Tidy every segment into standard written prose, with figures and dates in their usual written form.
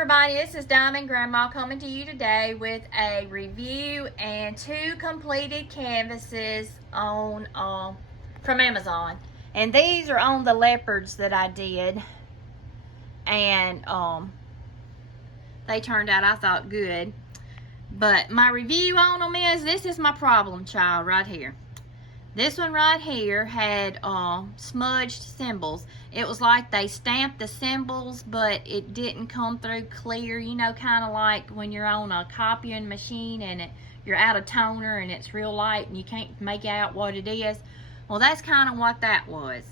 everybody, this is Diamond Grandma coming to you today with a review and 2 completed canvases on from Amazon. And these are on the leopards that I did. And they turned out, I thought, good. But my review on them is, this is my problem child right here. This one right here had smudged symbols. It was like they stamped the symbols, but it didn't come through clear. You know, kind of like when you're on a copying machine and you're out of toner and it's real light and you can't make out what it is. Well, that's kind of what that was.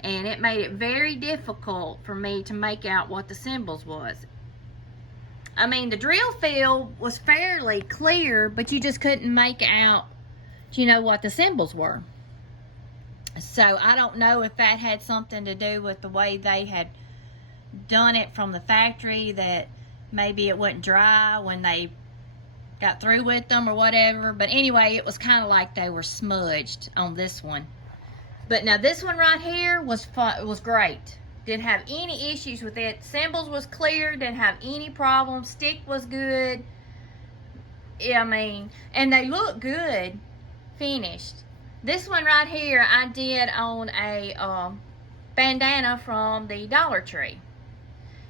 And it made it very difficult for me to make out what the symbols was. I mean, the drill field was fairly clear, but you just couldn't make out, you know, what the symbols were. So I don't know if that had something to do with the way they had done it from the factory, that maybe it wasn't dry when they got through with them or whatever. But anyway, it was kind of like they were smudged on this one. But now this one right here was great. Didn't have any issues with it. Symbols was clear, didn't have any problems. Stick was good. I mean, and they look good finished. This one right here I did on a bandana from the Dollar Tree.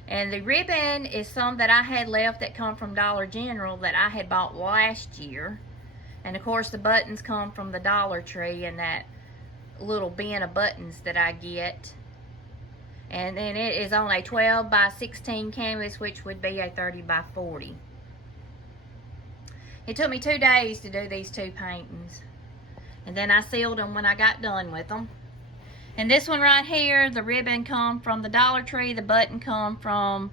And the ribbon is some that I had left that come from Dollar General that I had bought last year. And of course the buttons come from the Dollar Tree and that little bin of buttons that I get. And then it is on a 12 by 16 canvas, which would be a 30 by 40. It took me 2 days to do these 2 paintings. And then I sealed them when I got done with them. And this one right here, the ribbon come from the Dollar Tree. The button come from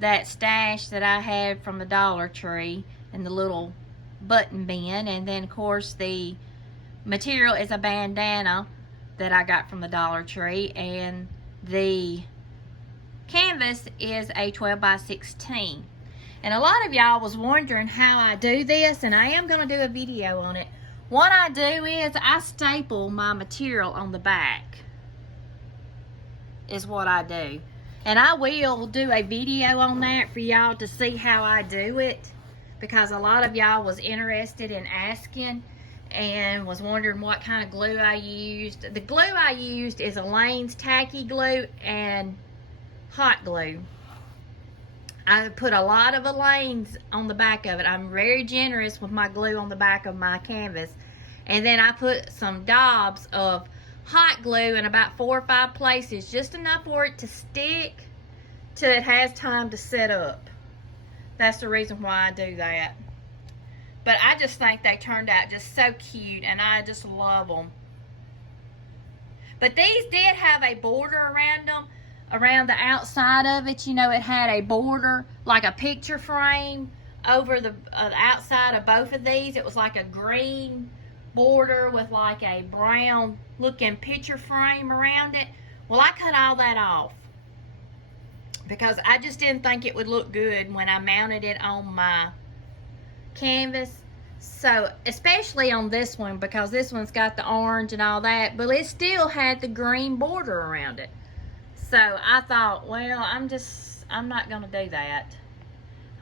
that stash that I had from the Dollar Tree and the little button bin. And then of course the material is a bandana that I got from the Dollar Tree. And the canvas is a 12 by 16. And a lot of y'all was wondering how I do this, and I am going to do a video on it. What I do is I staple my material on the back, is what I do. And I will do a video on that for y'all to see how I do it, because a lot of y'all was interested in asking and was wondering what kind of glue I used. The glue I used is Elaine's tacky glue and hot glue. I put a lot of Elaine's on the back of it. I'm very generous with my glue on the back of my canvas. And then I put some daubs of hot glue in about 4 or 5 places, just enough for it to stick till it has time to set up. That's the reason why I do that. But I just think they turned out just so cute, and I just love them. But these did have a border around them, around the outside of it. You know, it had a border, like a picture frame, over the outside of both of these. It was like a green border with like a brown looking picture frame around it. Well, I cut all that off because I just didn't think it would look good when I mounted it on my canvas. So especially on this one, because this one's got the orange and all that, but it still had the green border around it. So I thought, well, I'm not gonna do that.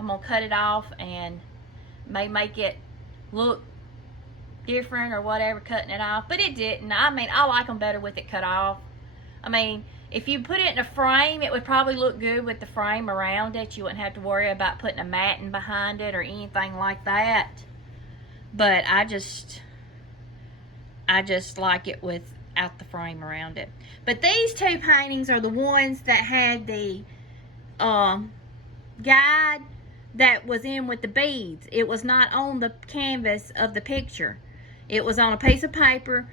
I'm gonna cut it off and may make it look different or whatever, cutting it off. But it didn't. I mean, I like them better with it cut off. I mean, if you put it in a frame, it would probably look good with the frame around it. You wouldn't have to worry about putting a matting behind it or anything like that. But I just like it without the frame around it. But these 2 paintings are the ones that had the guide that was in with the beads. It was not on the canvas of the picture. It was on a piece of paper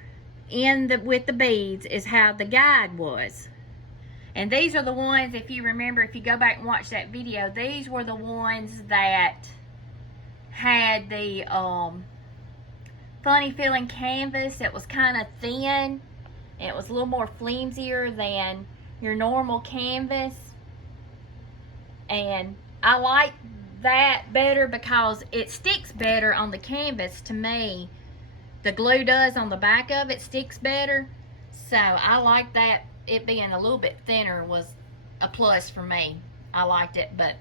with the beads is how the guide was. And these are the ones, if you remember, if you go back and watch that video, these were the ones that had the funny feeling canvas. It was kind of thin. It was a little more flimsier than your normal canvas. And I like that better because it sticks better on the canvas to me. The glue does on the back of it, sticks better. So I like that. It being a little bit thinner was a plus for me. I liked it, but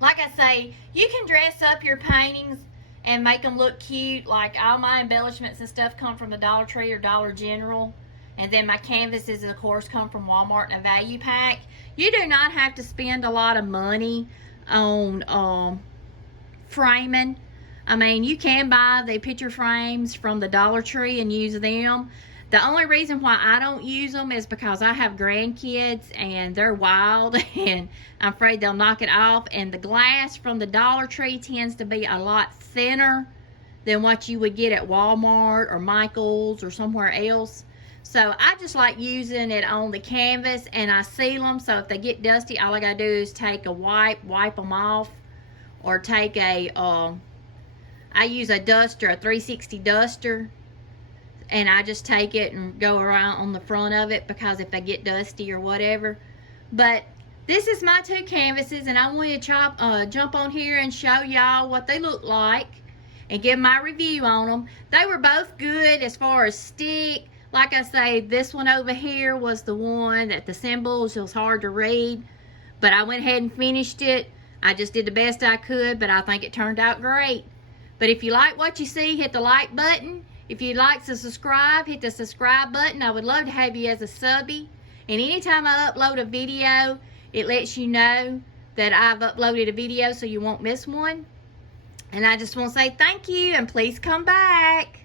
Like I say, you can dress up your paintings and make them look cute. Like all my embellishments and stuff come from the Dollar Tree or Dollar General. And then my canvases, of course, come from Walmart and a value pack. You do not have to spend a lot of money on framing. I mean, you can buy the picture frames from the Dollar Tree and use them. The only reason why I don't use them is because I have grandkids and they're wild and I'm afraid they'll knock it off. And the glass from the Dollar Tree tends to be a lot thinner than what you would get at Walmart or Michael's or somewhere else. So I just like using it on the canvas, and I seal them, so if they get dusty, all I gotta do is take a wipe them off, or take a, I use a duster, a 360 duster, and I just take it and go around on the front of it, because if they get dusty or whatever. But this is my two canvases, and I wanted to jump on here and show y'all what they look like and give my review on them. They were both good as far as stick. Like I say, this one over here was the one that the symbols was hard to read, but I went ahead and finished it. I just did the best I could, but I think it turned out great. But if you like what you see, hit the like button. If you'd like to subscribe, hit the subscribe button. I would love to have you as a subby. And anytime I upload a video, it lets you know that I've uploaded a video so you won't miss one. And I just want to say thank you, and please come back.